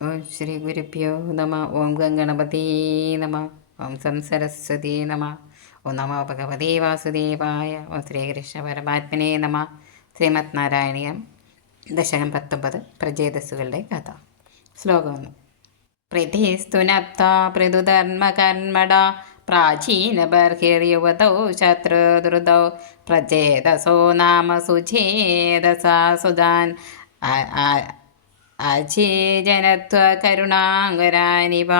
ഓം ശ്രീ ഗുരുഭ്യോ നമ. ഓം ഗംഗണപതി നമ. ഓം സം സരസ്വതി നമ. ഓം നമോ ഭഗവതി വാസുദേവായ. ഓം ശ്രീകൃഷ്ണ പരമാത്മനെ നമ. ശ്രീമത് നാരായണീയം. ദശകം പത്തൊമ്പത് പ്രജേതസ്സുകളുടെ കഥ. ശ്ലോകം ഒന്ന്. പ്രതിസ്തുനത്ത പൃഥുധർമ്മകർമ്മട പ്രാചീനബർഹിർയുവതൗ ശത്രുദ്രുതൗ പ്രചേതസോ നാമ സുചേതസാ സുധാൻ അജീജനത്വ കരുണാങ്കരാനിവ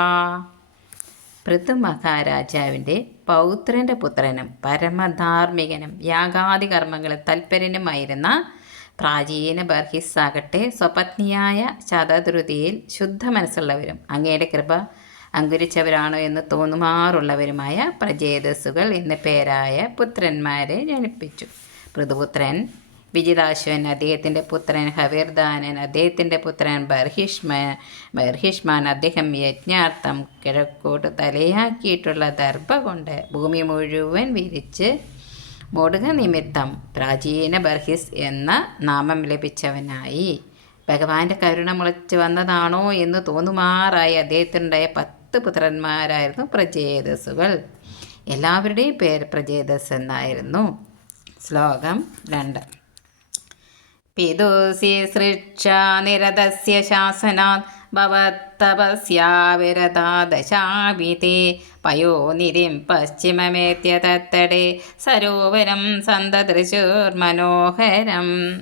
പൃഥു പൗത്രന്റെ പുത്രനും പരമധാർമ്മികനും യാഗാദി കർമ്മങ്ങളിൽ തൽപരനുമായിരുന്ന പ്രാചീന ബർഹിസാകട്ടെ സ്വപത്നിയായ ശതധൃതിയിൽ ശുദ്ധ മനസ്സുള്ളവരും അങ്ങയുടെ കൃപ അങ്കുരിച്ചവരാണോ എന്ന് തോന്നുമാറുള്ളവരുമായ പ്രജേതസ്സുകൾ എന്ന പേരായ പുത്രന്മാരെ ജനിപ്പിച്ചു. പൃഥുപുത്രൻ വിജിതാശ്വൻ അദ്ദേഹത്തിന്റെ പുത്രൻ ഹവീർദാനൻ അദ്ദേഹത്തിന്റെ പുത്രൻ ബർഹിഷ്മൻ ബർഹിഷ്മാൻ അദ്ദേഹം യജ്ഞാർത്ഥം കിഴക്കോട്ട് തലയാക്കിയിട്ടുള്ള ദർഭ കൊണ്ട് ഭൂമി മുഴുവൻ വിരിച്ച് മുടുക നിമിത്തം പ്രാചീന ബർഹിസ് എന്ന നാമം ലഭിച്ചവനായി. ഭഗവാന്റെ കരുണ മുളച്ചു വന്നതാണോ എന്ന് തോന്നുമാറായി അദ്ദേഹത്തിനുണ്ടായ പത്ത് പുത്രന്മാരായിരുന്നു പ്രജേതസ്സുകൾ. എല്ലാവരുടെയും പേര് പ്രജേതസ് എന്നായിരുന്നു. ശ്ലോകം രണ്ട്. പിതുസി സൃക്ഷാനിരതസ്യ ശാസനാത് ഭവത്തപസ്യാവിരതാ ദശാവിതേ പയോനിധിം പശ്ചിമമേത്യ തത്തടെ സരോവരം സന്തദൃശൂർമനോഹരം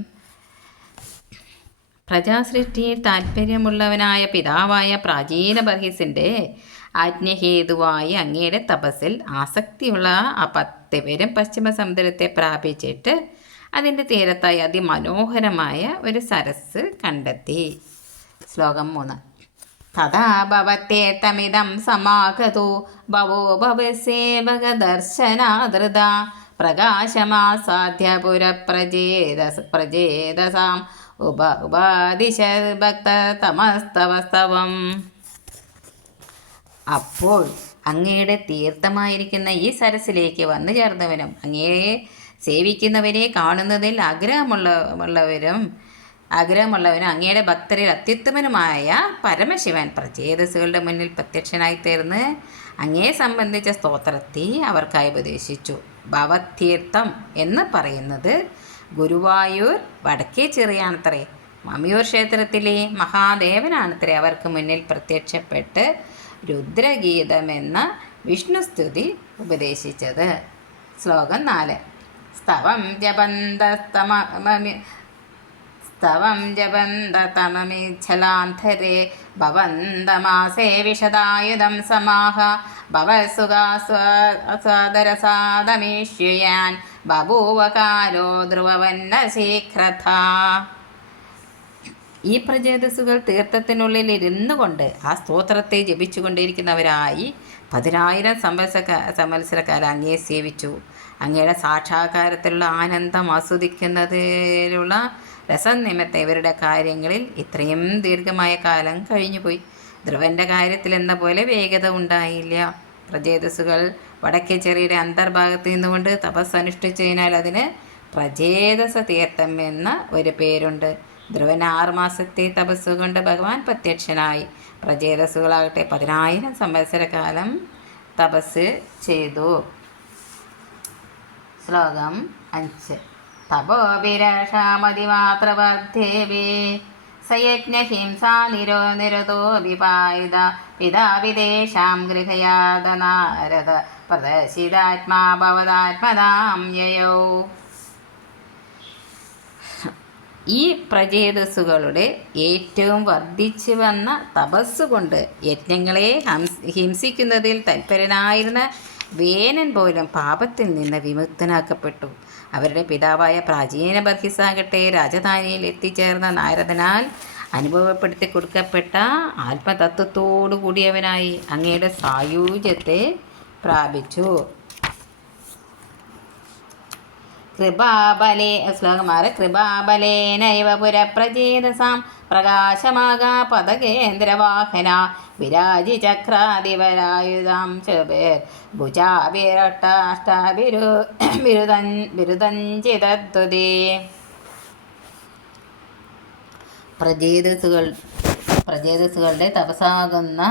പ്രജാസൃഷ്ടിയിൽ താല്പര്യമുള്ളവനായ പിതാവായ പ്രാചീന ബർഹിസിന്റെ ആജ്ഞഹേതുവായി അങ്ങയുടെ തപസ്സിൽ ആസക്തിയുള്ള ആ പത്ത് പേരും പശ്ചിമ സമുദ്രത്തെ പ്രാപിച്ചിട്ട് അതിന്റെ തീരത്തായി അതിമനോഹരമായ ഒരു സരസ് കണ്ടെത്തി. ശ്ലോകം മൂന്ന്. തഥാ ഭവത്തേട്ടമിതം സമാഗതോ ഭവോ ഭവസേവക ദർശനാദൃത പ്രകാശമാസാധ്യ പ്രജേത പ്രജേതസാം ഉപ ഉപാദിശ ഭക്ത തമസ്തവസ്തവം. അപ്പോൾ അങ്ങയുടെ തീർത്ഥമായിരിക്കുന്ന ഈ സരസിലേക്ക് വന്നു ചേർന്നവനും അങ്ങയെ സേവിക്കുന്നവരെ കാണുന്നതിൽ ആഗ്രഹമുള്ള ഉള്ളവരും ആഗ്രഹമുള്ളവനും അങ്ങയുടെ ഭക്തരിൽ അത്യുത്തമനുമായ പരമശിവൻ പ്രചേതസ്സുകളുടെ മുന്നിൽ പ്രത്യക്ഷനായി തീർന്ന് അങ്ങയെ സംബന്ധിച്ച സ്തോത്രത്തെ അവർക്കായി ഉപദേശിച്ചു. ഭവതീർത്ഥം എന്ന് പറയുന്നത് ഗുരുവായൂർ വടക്കേ ചെറിയാണത്രേ മമിയൂർ ക്ഷേത്രത്തിലെ മഹാദേവനാണത്രേ അവർക്ക് മുന്നിൽ പ്രത്യക്ഷപ്പെട്ട് രുദ്രഗീതമെന്ന വിഷ്ണുസ്തുതി ഉപദേശിച്ചത്. ശ്ലോകം നാല്. സ്തവം ജപന്തസ്തമമി സ്തവം ജപന്തതമമിച്ഛലാന്ധരെ ഭവന്തമാസേ വിശദായുധം സമാഹ ഭവസുഖാസ്വാദരസാദമീഷ്യുയാൻ ബഭൂവകാലോ ധ്രുവവന്ന ശീഘ്രഥ ഈ പ്രജേതസ്സുകൾ തീർത്ഥത്തിനുള്ളിൽ ഇരുന്നു കൊണ്ട് ആ സ്തോത്രത്തെ ജപിച്ചുകൊണ്ടിരിക്കുന്നവരായി പതിനായിരം സംവത്സര സമത്സരക്കാർ അങ്ങയെ സേവിച്ചു. അങ്ങയുടെ സാക്ഷാത്കാരത്തിലുള്ള ആനന്ദം ആസ്വദിക്കുന്നതിലുള്ള രസം നിമിത്തം ഇവരുടെ കാര്യങ്ങളിൽ ഇത്രയും ദീർഘമായ കാലം കഴിഞ്ഞുപോയി ധ്രുവന്റെ കാര്യത്തിൽ എന്ന പോലെ വേഗത ഉണ്ടായില്ല. പ്രജേതസ്സുകൾ വടക്കേ ചെറിയുടെ അന്തർഭാഗത്ത് നിന്നുകൊണ്ട് തപസ് അനുഷ്ഠിച്ചതിനാൽ അതിന് പ്രജേതസ തീർത്ഥം എന്ന ഒരു പേരുണ്ട്. ധ്രുവൻ ആറുമാസത്തെ തപസ് കൊണ്ട് ഭഗവാൻ പ്രത്യക്ഷനായി. പ്രചേതസ്സുകളാകട്ടെ പതിനായിരം സംവത്സരകാലം തപസ് ചെയ്തു. ശ്ലോകം അഞ്ച്. തപോഭിരാഷാമതിമാത്രവർദ്ധേവേ സയജ്ഞഹിംസാ നിരോ നിരതോ വിപായുധ പിതാവിദേശാം പ്രദർശിതാത്മാ ഭവതാത്മതാം യയൗ. ഈ പ്രചേതസ്സുകളുടെ ഏറ്റവും വർദ്ധിച്ചു വന്ന തപസ് കൊണ്ട് യജ്ഞങ്ങളെ ഹിംസിക്കുന്നതിൽ തൽപരനായിരുന്ന വേനൻ പോലും പാപത്തിൽ നിന്ന് വിമുക്തനാക്കപ്പെട്ടു. അവരുടെ പിതാവായ പ്രാചീന ബർഹിസാകട്ടെ രാജധാനിയിൽ എത്തിച്ചേർന്ന നാരദനാൽ അനുഭവപ്പെടുത്തി കൊടുക്കപ്പെട്ട ആത്മതത്വത്തോടു കൂടിയവനായി അങ്ങയുടെ സായുജ്യത്തെ പ്രാപിച്ചു. കൃപാബലേ ശ്ലോകമാറ് കൃപാബലേനൈവ പുരപ്രചേതസാം പ്രകാശമാകാ പദകേന്ദ്രവാഹന വിരാജി ചക്രാദിവരായുധാം ശുഭേർ ഭുജാവിരട്ടാഷ്ടബിരു ബിരുദൻ ബിരുദഞ്ചിതദ്വതി പ്രജേതസുകൾ പ്രജേതസുകളുടെ തപസാകുന്ന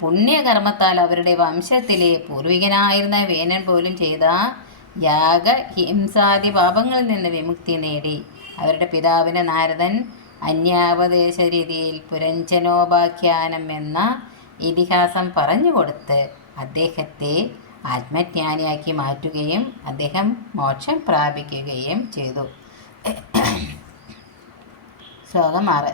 പുണ്യകർമ്മത്താൽ അവരുടെ വംശത്തിലെ പൂർവികനായിരുന്ന വേനൻ പോലും ചെയ്ത യാഗ ഹിംസാദി പാപങ്ങളിൽ നിന്ന് വിമുക്തി നേടി. അവരുടെ പിതാവിന് നാരദൻ അന്യാപദേശ രീതിയിൽ പുരഞ്ജനോപാഖ്യാനം എന്ന ഇതിഹാസം പറഞ്ഞു പറഞ്ഞുകൊടുത്ത് അദ്ദേഹത്തെ ആത്മജ്ഞാനിയാക്കി മാറ്റുകയും അദ്ദേഹം മോക്ഷം പ്രാപിക്കുകയും ചെയ്തു. ശ്ലോകം ആറ്.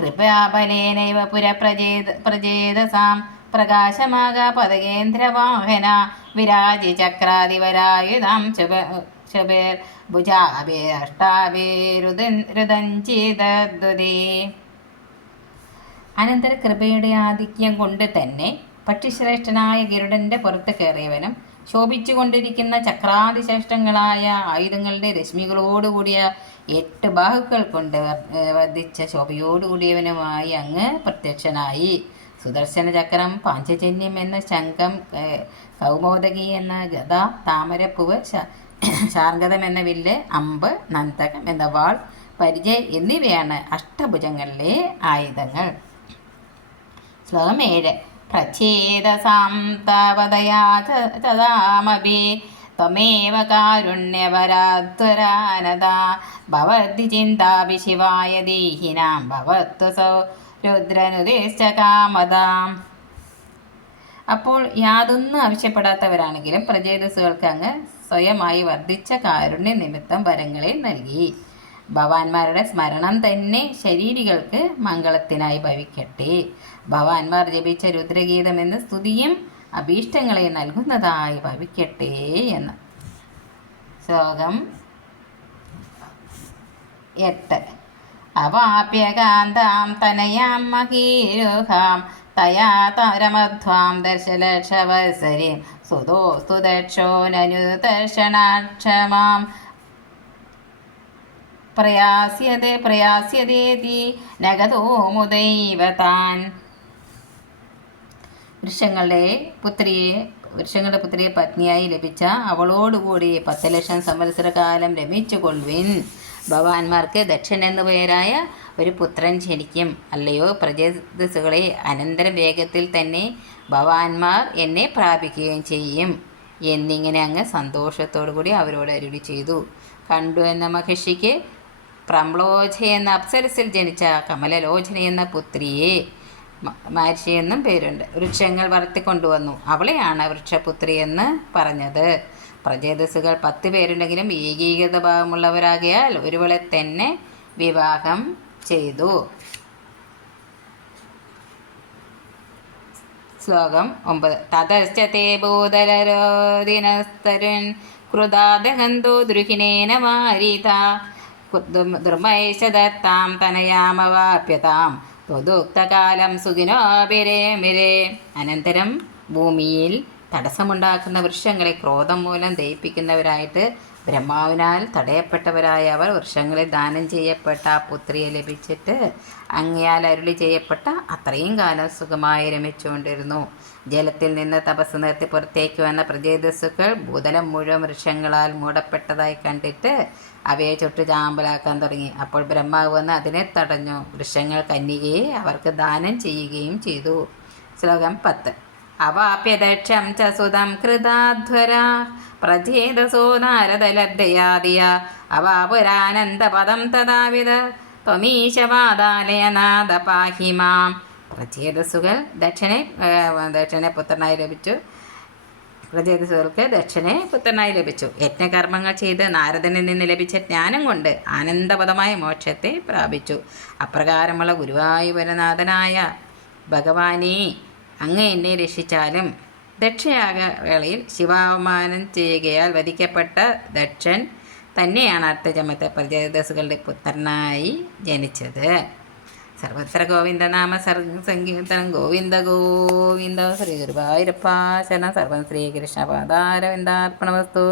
കൃപയാബലേനൈവ പുരപ്രജേത പ്രജേതസാം പ്രകാശമാക പദകേന്ദ്രവാഹന വിരാജി ചക്രാധിപരായുധം ശുഭ ശുഭേർ ഭുജാഭിരഷ്ടാഭിരുദഞ്ചിതേ അനന്തര കൃപയുടെ ആധിക്യം കൊണ്ട് തന്നെ പക്ഷിശ്രേഷ്ഠനായ ഗരുഡന്റെ പുറത്ത് കയറിയവനും ശോഭിച്ചുകൊണ്ടിരിക്കുന്ന ചക്രാതിശ്രേഷ്ഠങ്ങളായ ആയുധങ്ങളുടെ രശ്മികളോടുകൂടിയ എട്ട് ബാഹുക്കൾ കൊണ്ട് വർ- വർദ്ധിച്ച ശോഭയോടുകൂടിയവനുമായി അങ്ങ് പ്രത്യക്ഷനായി. സുദർശന ചക്രം പാഞ്ചജന്യം എന്ന ശംഖം കൗമോദകി എന്ന ഗത താമരപ്പൂവ് ശാർഗതം എന്ന വില്ല് അമ്പ് നന്ദകം എന്ന വാൾ പരിചയ എന്നിവയാണ് അഷ്ടഭുജങ്ങളിലെ ആയുധങ്ങൾ. ശ്ലോകം ഏഴ്. പ്രച്ഛേദസാം ത്വമേവ കാരുണ്യവരാധ്വരാനത ഭവതി ചിന്താപി ശിവായ കാമതാം അപ്പോൾ യാതൊന്നും ആവശ്യപ്പെടാത്തവരാണെങ്കിലും പ്രജേതസുകൾക്ക് അങ്ങ് സ്വയമായി വർദ്ധിച്ച കാരുണ്യ നിമിത്തം വരങ്ങളെ നൽകി. ഭവാന്മാരുടെ സ്മരണം തന്നെ ശരീരികൾക്ക് മംഗളത്തിനായി ഭവിക്കട്ടെ. ഭവാന്മാർ ജപിച്ച രുദ്രഗീതം എന്ന സ്തുതിയും അഭീഷ്ടങ്ങളെ നൽകുന്നതായി ഭവിക്കട്ടെ എന്ന്. ശ്ലോകം എട്ട്. അവാപ്യകാന്താം തനയാം മഹീരുഹാം തയാ താരമധ്വാം ദർശലക്ഷവത്സരീം സുതോസ്തു ദക്ഷോനനുദർശനാക്ഷമാം പ്രയാസ്യതേ പ്രയാസ്യതേതി നഗതോമുദൈവതാൻ മുദൈവ താൻ വൃക്ഷങ്ങളുടെ പുത്രിയെ വൃക്ഷങ്ങളുടെ പുത്രിയെ പത്നിയായി ലഭിച്ച അവളോടുകൂടി പത്ത് ലക്ഷം സംവത്സരകാലം രമിച്ചു കൊള്ളുവിൻ ഭഗവാന്മാർക്ക് ദക്ഷൻ എന്നു പേരായ ഒരു പുത്രൻ ജനിക്കും. അല്ലയോ? പ്രജസുകളെ അനന്തര വേഗത്തിൽ തന്നെ ഭഗവാന്മാർ എന്നെ പ്രാപിക്കുകയും ചെയ്യും. എന്നിങ്ങനെ അങ്ങ് സന്തോഷത്തോടു കൂടി അവരോട് അരുളി ചെയ്തു. കണ്ടു എന്ന മഹർഷിക്ക് പ്രംലോച എന്ന അപ്സരസിൽ ജനിച്ച കമലലോചന എന്ന പുത്രിയെ മ- എന്നും പേരുണ്ട്. വൃക്ഷങ്ങൾ വളർത്തിക്കൊണ്ടുവന്നു. അവളെയാണ് വൃക്ഷപുത്രി എന്ന് പറഞ്ഞത്. പ്രജേതസ്സുകൾ പത്ത് പേരുണ്ടെങ്കിലും ഏകീകൃത ഭാവമുള്ളവരാകിയാൽ ഒരുവളെ തന്നെ വിവാഹം ചെയ്തു. ശ്ലോകം ഒമ്പത്. തതശ്ചേ ഭൂതലരോദിനസ്തരുൻ കൃതാദഹന്തോ ദ്രുഹിണേന വാരിത ദുർമൈഷദത്താം തനയാമവാപ്യതാം. ത്വദുക്തകാലം സുഖിനോപിരേ മിരേ. അനന്തരം ഭൂമിയിൽ തടസ്സമുണ്ടാക്കുന്ന വൃക്ഷങ്ങളെ ക്രോധം മൂലം ദയിപ്പിക്കുന്നവരായിട്ട് ബ്രഹ്മാവിനാൽ തടയപ്പെട്ടവരായ അവർ വൃക്ഷങ്ങളിൽ ദാനം ചെയ്യപ്പെട്ട ആ പുത്രിയെ ലഭിച്ചിട്ട് അങ്ങയാൽ അരുളി ചെയ്യപ്പെട്ട അത്രയും കാലം സുഖമായി രമിച്ചുകൊണ്ടിരുന്നു. ജലത്തിൽ നിന്ന് തപസ് നിർത്തി പുറത്തേക്ക് വന്ന പ്രജേതസ്സുക്കൾ ഭൂതലം മുഴുവൻ വൃക്ഷങ്ങളാൽ മൂടപ്പെട്ടതായി കണ്ടിട്ട് അവയെ ചുട്ടു ചാമ്പലാക്കാൻ തുടങ്ങി. അപ്പോൾ ബ്രഹ്മാവ് വന്ന് അതിനെ തടഞ്ഞു. വൃക്ഷങ്ങൾ കന്യകയെ അവർക്ക് ദാനം ചെയ്യുകയും ചെയ്തു. ശ്ലോകം പത്ത്. അവാപ്യദക്ഷം ച സുതം കൃതാധ്വര. പ്രചേതസോ നാരദലബ്ധയാദിയ. അവാപുരാനന്ദപദം തഥാവിധ ത്വമീശവാദാലയനാഥ പാഹി മാം. പ്രചേതസുകൾ ദക്ഷിണെ ദക്ഷിണെ പുത്രനായി ലഭിച്ചു. പ്രചേതസുകൾക്ക് ദക്ഷിണെ പുത്രനായി ലഭിച്ചു. യജ്ഞകർമ്മങ്ങൾ ചെയ്ത് നാരദനിൽ നിന്ന് ലഭിച്ച ജ്ഞാനം കൊണ്ട് ആനന്ദപദമായ മോക്ഷത്തെ പ്രാപിച്ചു. അപ്രകാരമുള്ള ഗുരുവായൂരനാഥനായ ഭഗവാനെ അങ്ങ് എന്നെ രക്ഷിച്ചാലും. ദക്ഷയാക വേളയിൽ ശിവാവമാനം ചെയ്യുകയാൽ വധിക്കപ്പെട്ട ദക്ഷൻ തന്നെയാണ് അർത്ഥജമത്തെ പ്രജയദസുകളുടെ പുത്രനായി ജനിച്ചത്. സർവത്ര ഗോവിന്ദനാമ സങ്കീർത്തനം. ഗോവിന്ദ ഗോവിന്ദ ശ്രീ ഗുരുവായൂരപ്പാശന സർവം ശ്രീകൃഷ്ണ പാദാരവിന്ദാർപ്പണവസ്തു